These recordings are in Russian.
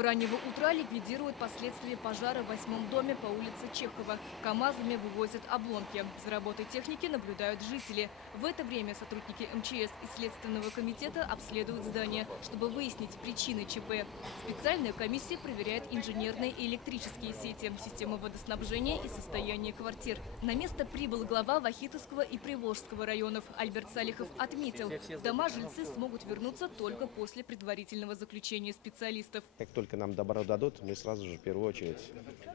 самого раннего утра ликвидируют последствия пожара в 8-м доме по улице Чехова. КАМАЗами вывозят обломки. За работой техники наблюдают жители. В это время сотрудники МЧС и Следственного комитета обследуют здание, чтобы выяснить причины ЧП. Специальная комиссия проверяет инженерные и электрические сети, системы водоснабжения и состояние квартир. На место прибыл глава Вахитовского и Приволжского районов. Альберт Салихов отметил, в дома жильцы смогут вернуться только после предварительного заключения специалистов. Как только нам добро дадут, мы сразу же в первую очередь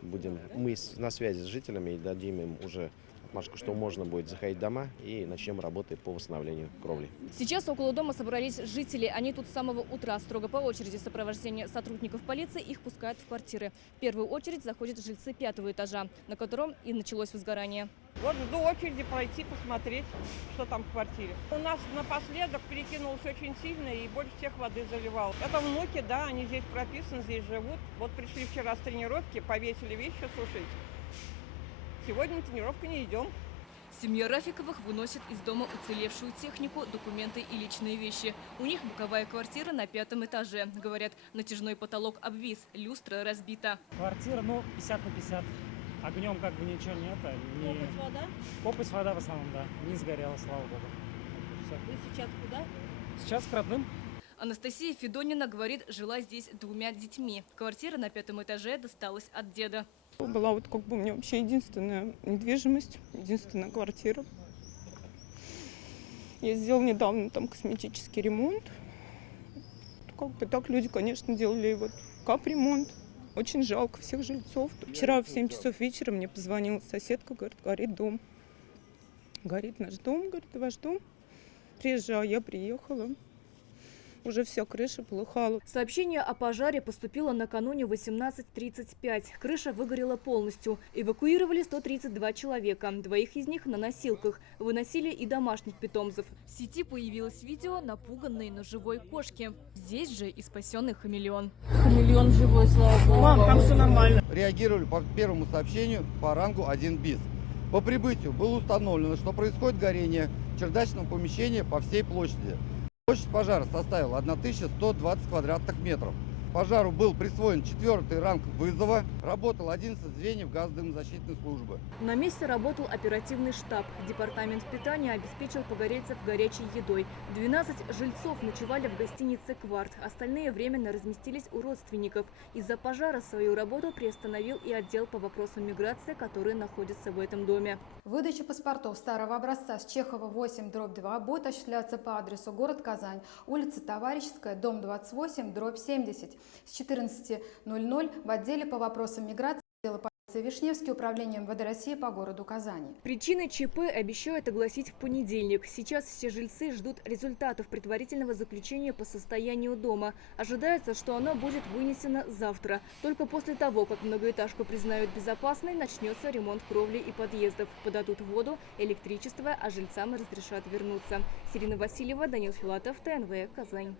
будем на связи с жителями и дадим им уже отмашку, что можно будет заходить в дома, и начнем работы по восстановлению кровли. Сейчас около дома собрались жители. Они тут с самого утра. Строго по очереди сопровождения сотрудников полиции их пускают в квартиры. В первую очередь заходят жильцы 5-го этажа, на котором и началось возгорание. Вот жду очереди пройти, посмотреть, что там в квартире. У нас напоследок перекинулось очень сильно и больше всех воды заливал. Это внуки, да, они здесь прописаны, здесь живут. Вот пришли вчера с тренировки, повесили вещи сушить. Сегодня на тренировку не идем. Семья Рафиковых выносит из дома уцелевшую технику, документы и личные вещи. У них боковая квартира на 5-м этаже. Говорят, натяжной потолок обвис, люстра разбита. Квартира, 50 на 50. Огнем как бы ничего нет. Копоть вода? Копоть вода в основном, да. Не сгорела, слава богу. Все. Вы сейчас куда? Сейчас к родным. Анастасия Федонина говорит, жила здесь 2 детьми. Квартира на 5-м этаже досталась от деда. Была вот как бы у меня вообще единственная недвижимость, единственная квартира. Я сделала недавно там косметический ремонт. Как бы так люди, конечно, делали вот капремонт. Очень жалко всех жильцов. Вчера в 7 часов вечера мне позвонила соседка, говорит, горит дом. Горит наш дом, говорит, ваш дом. Приезжаю, я приехала. Уже вся крыша полыхала. Сообщение о пожаре поступило накануне 18:35. Крыша выгорела полностью. Эвакуировали 132 человека. 2 из них на носилках. Выносили и домашних питомцев. В сети появилось видео напуганной, но живой кошки. Здесь же и спасенный хамелеон. Хамелеон живой, слава богу. Мам, там все нормально. Реагировали по первому сообщению по рангу 1 БИС. По прибытию было установлено, что происходит горение чердачного помещения по всей площади. Площадь пожара составила 1120 квадратных метров. Пожару был присвоен 4-й ранг вызова. Работал 11 звеньев газодымозащитной службы. На месте работал оперативный штаб. Департамент питания обеспечил погорельцев горячей едой. 12 жильцов ночевали в гостинице «Кварт». Остальные временно разместились у родственников. Из-за пожара свою работу приостановил и отдел по вопросам миграции, который находится в этом доме. Выдача паспортов старого образца с Чехова 8/2 будет осуществляться по адресу город Казань, улица Товарищеская, дом 28/70 с 14:00 в отделе по вопросам миграции отдела полиции Вишневский, управление МВД России по городу Казани. Причины ЧП обещают огласить в понедельник. Сейчас все жильцы ждут результатов предварительного заключения по состоянию дома. Ожидается, что оно будет вынесено завтра. Только после того, как многоэтажку признают безопасной, начнется ремонт кровли и подъездов. Подадут воду, электричество, а жильцам разрешат вернуться. Сирина Васильева, Данил Филатов, ТНВ, Казань.